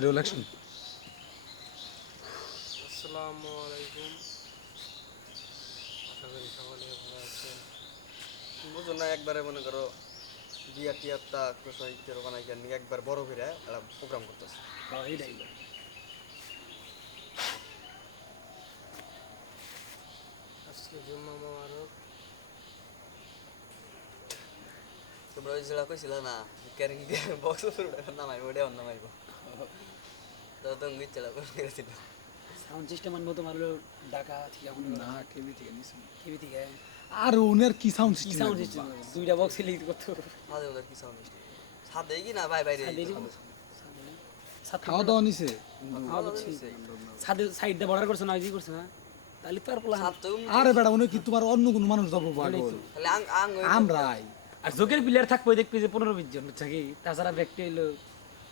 Roll action আসসালামু আলাইকুম। আশা করি সকলে ভালো আছেন। বুঝো না একবারে মনে করো বিয়া টিয়ার তা সাহিত্যের বানাই কেন একবার বড় করে একটা প্রোগ্রাম করতেছে। এইটাই। আজকে জুম্মা মোবারক। তোমরা ওই যেটা কইছিল না ক্যারিং দিয়ে বক্স নামাইবো ওটা নামাইবো। তো তুমি ইচ্ছা সাউন্ড সিস্টেম আনব তোমার হলো ঢাকা থেকে এখন না কেবি থেকে নিছি টিভি থেকে আর ওনার কি সাউন্ড সিস্টেম সাউন্ড সিস্টেম? দুইটা বক্স লিখতে করতে। সাদে ওদের কি সাউন্ড সাদে কি না? ভাই বাইরে সাথে খাওয়া দাওয়া নিছে? খাওয়া দাওয়া ছিল। ছাদে সাইড দিয়ে বর্ডার করছে না যে করছে না? তাহলে তো আর পোলা সাদ আরে বেটা উনি কি তোমার অন্য কোনো মানুষ যাব আমরাই। আর জোকের প্লেয়ার থাকব দেখবি যে পনেরো বিশ জন বুঝছে কি? তাছাড়া ব্যক্তি হইল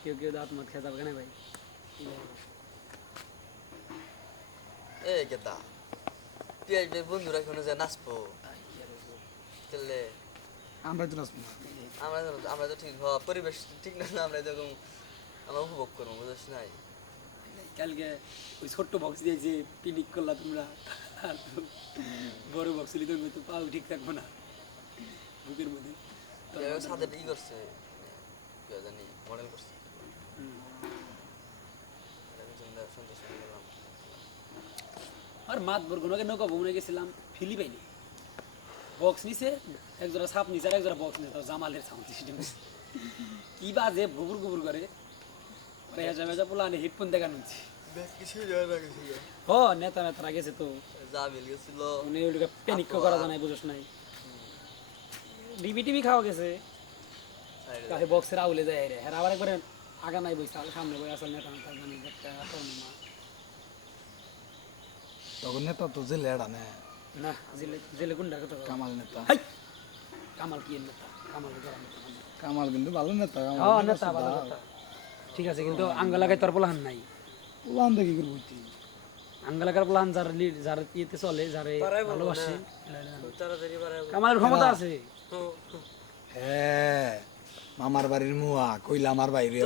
কেউ কেউ দাঁত মত খেয়ে যাবে কেন ভাই। এ কেতা তুই আসবে বন্ধুরা কোনো যে নাচবো তাহলে আমরাই তো নাচবো। আমরা তো- আমরা তো ঠিক হওয়া পরিবেশ ঠিক না আমরা এরকম আমরা উপভোগ করব বুঝছ নাই? কালকে ওই ছোট্ট বক্স দিয়ে যে পিকনিক করলা তোমরা আর তো বড় বক্স নিতে তো পাও ঠিক থাকব না। বুকের মধ্যে। সাদে ই করছে? জানি মডেল করছে। আর মাত বরগুনাকে নৌকা ভ্রমণে গেছিলাম ফিলি পাইনি বক্স নিছে একজোড়া সাপ নিছে আর একজোড়া বক্স নিছে জামালের সাউন্ড সিস্টেম কি বাজে ভুবুর গুবুর করে। হেজা মেজা পোলা আনে হেডফোন দেখা নিচ্ছে। ও নেতা নেতারা গেছে তো। জামিল গেছিল। উনি ওইটা প্যানিক করা জানাই বুঝোস নাই। ডিবি টিভি খাওয়া গেছে। বক্সের আউলে যায় রে। হ্যাঁ আবার একবারে আগা নাই সামনে বই আসল নেতা নেতা জানি একটা না তখন নেতা তো জেলে এড়া নে। না জেলে জেলে কোনটা কথা কামাল নেতা। হাই! কামাল কি নেতা? কামাল কামাল। কিন্তু ভালো নেতা কামাল হ্যাঁ নেতা ভালো নেতা। ঠিক আছে কিন্তু আঙ্গালাগায় তোর পোলাহান নাই? উলান দেখি করব তুই আঙ্গালাকার পোলাহান যার যার ইয়েতে চলে যারে ভালোবাসে। কামালের ক্ষমতা আছে? হ্যাঁ। মামার বাড়ির মুয়া কইলা আমার বাইরে